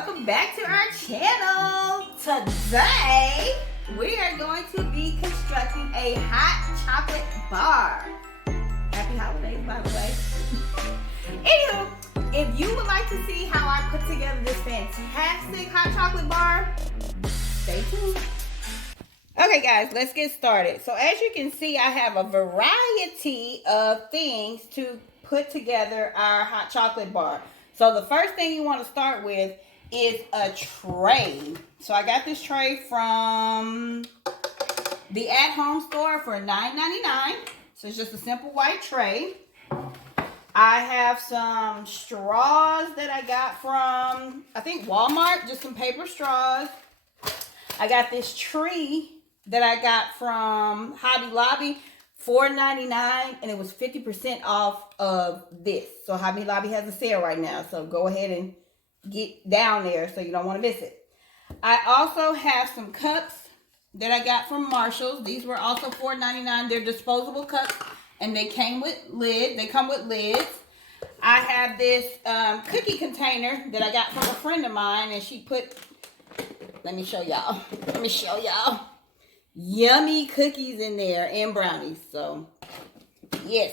welcome back to our channel. Today we are going to be constructing a hot chocolate bar. Happy holidays, by the way. Anywho, if you would like to see how I put together this fantastic hot chocolate bar, stay tuned. Okay guys, let's get started. So as you can see, I have a variety of things to put together our hot chocolate bar. So the first thing you want to start with is a tray. So I got this tray from the At Home store for $9.99. So it's just a simple white tray. I have some straws that I got from, I think, Walmart, just some paper straws. I got this tree that I got from Hobby Lobby, $4.99, and it was 50% off of this. So Hobby Lobby has a sale right now, so go ahead and get down there so you don't want to miss it. I also have some cups that I got from Marshalls. These were also $4.99. They're disposable cups, and they came with lids. They come with lids. I have this cookie container that I got from a friend of mine, and she put, let me show y'all. Yummy cookies in there and brownies. So, yes.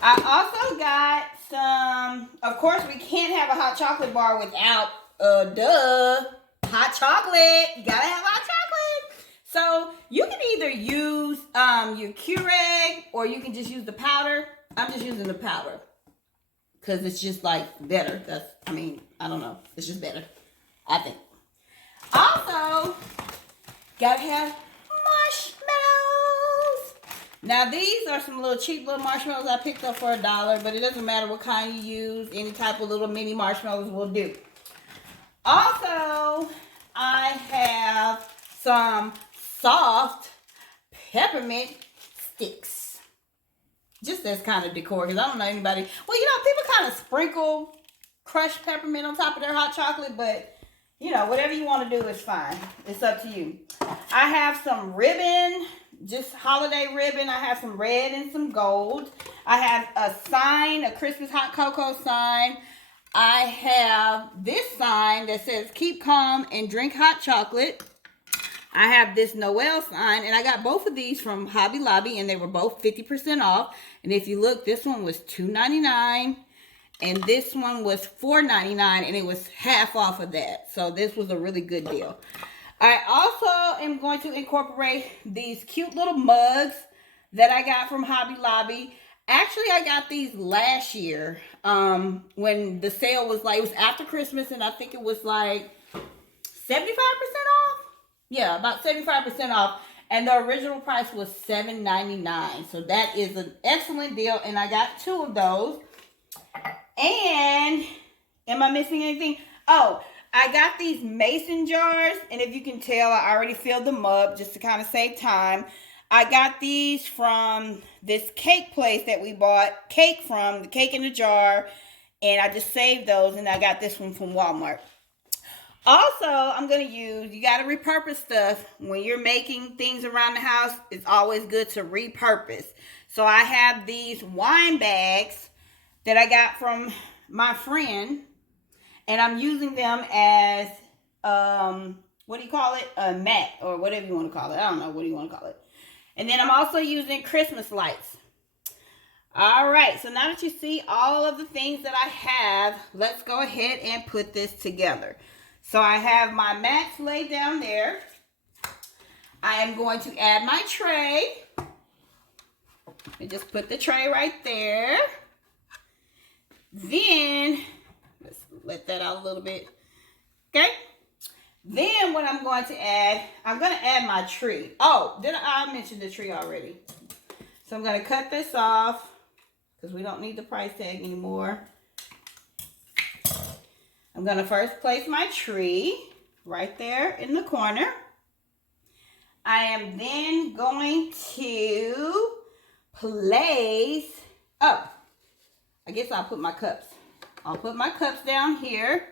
I also got some, of course, we can't have a hot chocolate bar without, hot chocolate. You gotta have hot chocolate. So, you can either use your Keurig or you can just use the powder. I'm just using the powder because it's just like better. I don't know. It's just better, I think. Also, gotta have marshmallows. Now these are some little cheap little marshmallows I picked up for $1, but it doesn't matter what kind you use. Any type of little mini marshmallows will do. Also, I have some soft peppermint sticks. Just as kind of decor, because I don't know anybody. Well, people kind of sprinkle crushed peppermint on top of their hot chocolate, but whatever you want to do is fine. It's up to you. I have some ribbon, just holiday ribbon. I have some red and some gold. I have a sign, a Christmas hot cocoa sign. I have this sign that says keep calm and drink hot chocolate. I have this Noel sign, and I got both of these from Hobby Lobby, and they were both 50% off. And if you look, this one was $2.99. And this one was $4.99, and it was half off of that. So this was a really good deal. I also am going to incorporate these cute little mugs that I got from Hobby Lobby. Actually, I got these last year when the sale was it was after Christmas, and I think it was like 75% off. Yeah, about 75% off. And the original price was $7.99. So that is an excellent deal, and I got 2 of those. And, am I missing anything? Oh, I got these mason jars. And if you can tell, I already filled them up just to kind of save time. I got these from this cake place that we bought cake from, the cake in the jar. And I just saved those. And I got this one from Walmart. Also, I'm going to use, you got to repurpose stuff. When you're making things around the house, it's always good to repurpose. So I have these wine bags that I got from my friend, and I'm using them as, what do you call it? A mat, or whatever you want to call it. I don't know. What do you want to call it? And then I'm also using Christmas lights. All right. So now that you see all of the things that I have, let's go ahead and put this together. So I have my mats laid down there. I am going to add my tray. And just put the tray right there. Then, let's let that out a little bit. Okay. Then what I'm going to add my tree. Oh, I mentioned the tree already. So I'm going to cut this off because we don't need the price tag anymore. I'm going to first place my tree right there in the corner. I am then going to place, I guess I'll put my cups. I'll put my cups down here.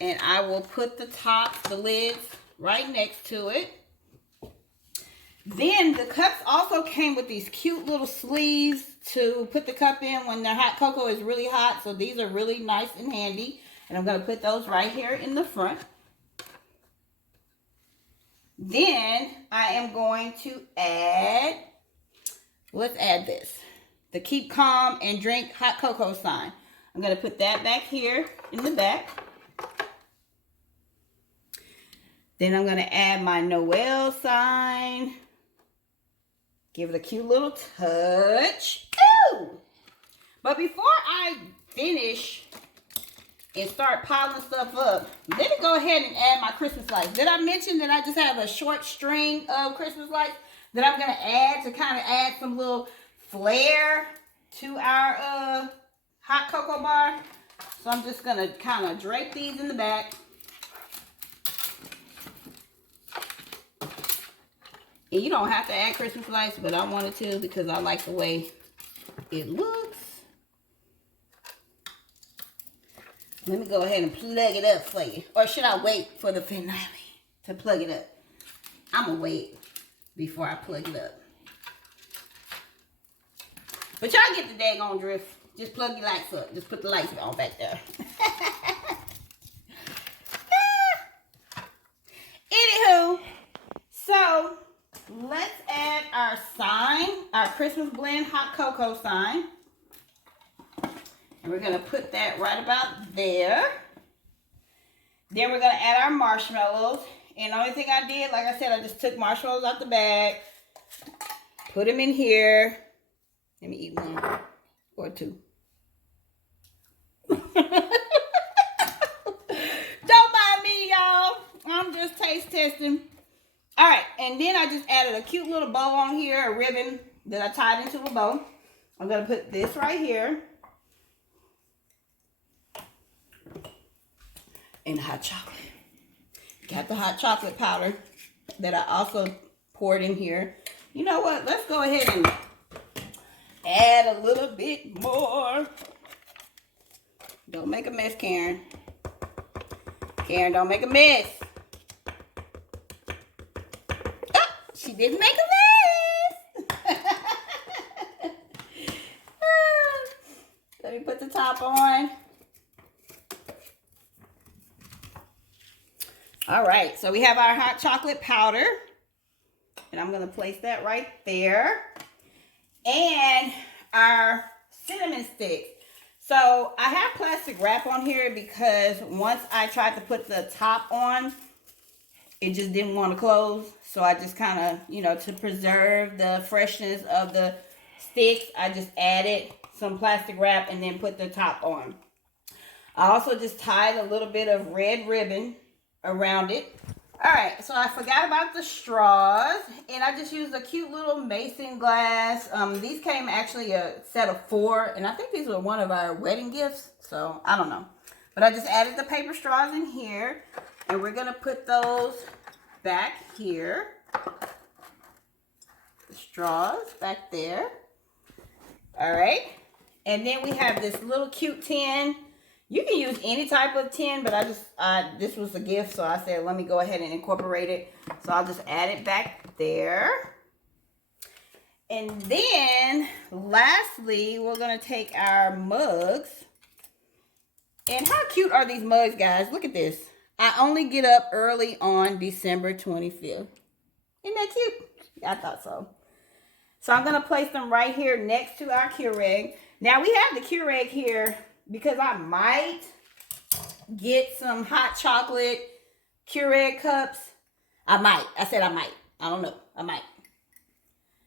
And I will put the lids right next to it. Then the cups also came with these cute little sleeves to put the cup in when the hot cocoa is really hot. So these are really nice and handy. And I'm going to put those right here in the front. Then I am going to add, let's add this. The Keep Calm and Drink Hot Cocoa sign. I'm going to put that back here in the back. Then I'm going to add my Noel sign. Give it a cute little touch. Ooh! But before I finish and start piling stuff up, let me go ahead and add my Christmas lights. Did I mention that I just have a short string of Christmas lights that I'm going to add to kind of add some little flair to our hot cocoa bar? So I'm just going to kind of drape these in the back. And you don't have to add Christmas lights, but I wanted to because I like the way it looks. Let me go ahead and plug it up for you. Or should I wait for the finale to plug it up? I'm going to wait before I plug it up. But y'all get the daggone drift. Just plug your lights up. Just put the lights on back there. Anywho, so let's add our sign, our Christmas blend hot cocoa sign. And we're going to put that right about there. Then we're going to add our marshmallows. And the only thing I did, like I said, I just took marshmallows out the bag. Put them in here. Let me eat one or two. Don't mind me, y'all. I'm just taste testing. All right. And then I just added a cute little bow on here, a ribbon that I tied into a bow. I'm going to put this right here. And hot chocolate. Got the hot chocolate powder that I also poured in here. You know what? Let's go ahead and add a little bit more. Don't make a mess, Karen. Karen, don't make a mess. Oh, she didn't make a mess. Let me put the top on. All right, so we have our hot chocolate powder, and I'm going to place that right there, and our cinnamon sticks. So I have plastic wrap on here because once I tried to put the top on, it just didn't want to close. So I just kind of, you know, to preserve the freshness of the sticks, I just added some plastic wrap and then put the top on. I also just tied a little bit of red ribbon around it. All right, so I forgot about the straws, and I just used a cute little mason glass. These came actually a set of 4, and I think these were one of our wedding gifts, so I don't know. But I just added the paper straws in here, and we're gonna put those back here. The straws back there. All right, and then we have this little cute tin. You can use any type of tin, but this was a gift, so I said, let me go ahead and incorporate it. So I'll just add it back there. And then, lastly, we're going to take our mugs. And how cute are these mugs, guys? Look at this. I only get up early on December 25th. Isn't that cute? I thought so. So I'm going to place them right here next to our Keurig. Now, we have the Keurig here because I might get some hot chocolate Keurig cups. I might. I said I might. I don't know. I might.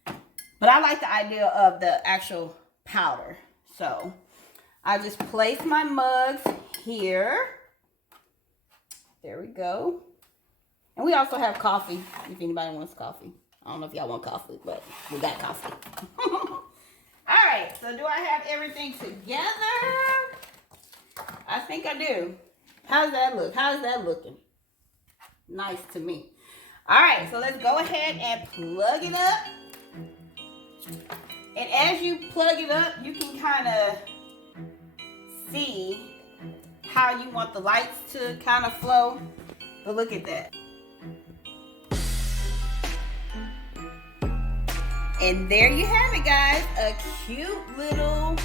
But I like the idea of the actual powder. So I just place my mugs here. There we go. And we also have coffee if anybody wants coffee. I don't know if y'all want coffee, but we got coffee. All right, so do I have everything together? I think I do. How's that look? How's that looking? Nice to me. All right, so let's go ahead and plug it up. And as you plug it up, you can kind of see how you want the lights to kind of flow. But look at that. And there you have it, guys. A cute little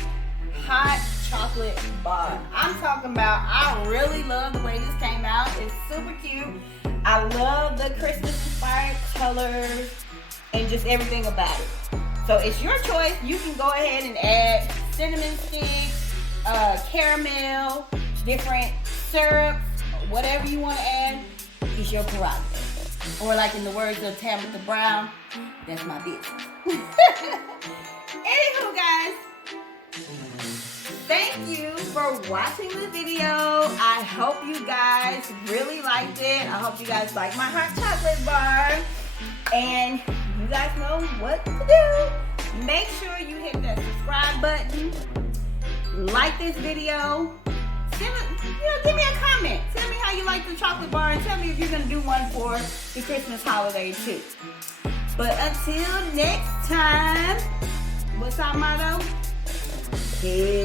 hot chocolate bar. I'm talking about, I really love the way this came out. It's super cute. I love the Christmas inspired colors and just everything about it. So it's your choice. You can go ahead and add cinnamon sticks, caramel, different syrups, whatever you want to add. It's your prerogative. Or like in the words of Tabitha Brown, that's my business. Anywho, guys, thank you for watching the video. I hope you guys really liked it. I hope you guys like my hot chocolate bar. And you guys know what to do. Make sure you hit that subscribe button. Like this video. Give me a comment. Tell me how you like the chocolate bar and tell me if you're going to do one for the Christmas holiday too. But until next time, what's our motto? Peace.